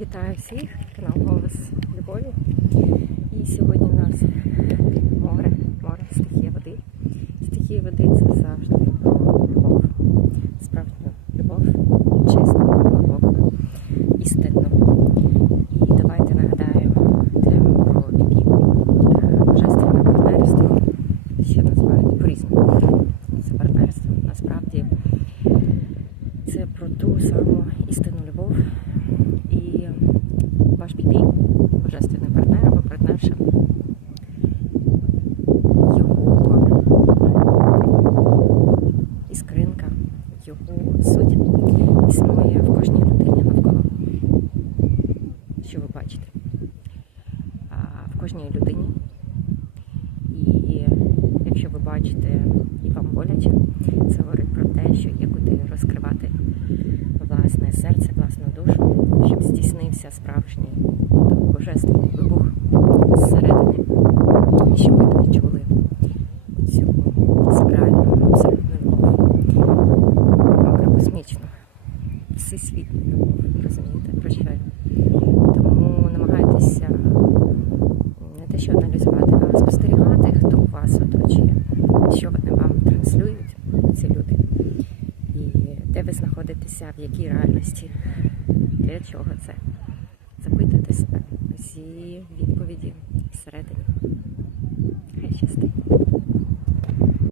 Вітаю всіх, канал Голос Любові. І сьогодні у нас море, море, стихія води. Стихія води це завжди про любов. Справжню любов, чесну, глибоку, істинну. І давайте нагадаємо тему про любів, божественне партнерство, ще називають по-різному. Це партнерство насправді це про ту саму істинну любов і ваш бібі, божественний партнер або партнерша. Його іскринка, його суть існує в кожній людині навколо. Що ви бачите? А в кожній людині. І якщо ви бачите і вам боляче, це говорить про те, що є куди розкривати власне серце, власну душу, щоб здійснився справжній божественний вибух зсередини, і щоб ви відчули цю сакральну, абсолютну любов, макрокосмічну, всесвітню любов, розумієте, прощаю. Тому де ви знаходитеся, в якій реальності, для чого це. Запитуйте себе усі відповіді всередині. Хай щастить.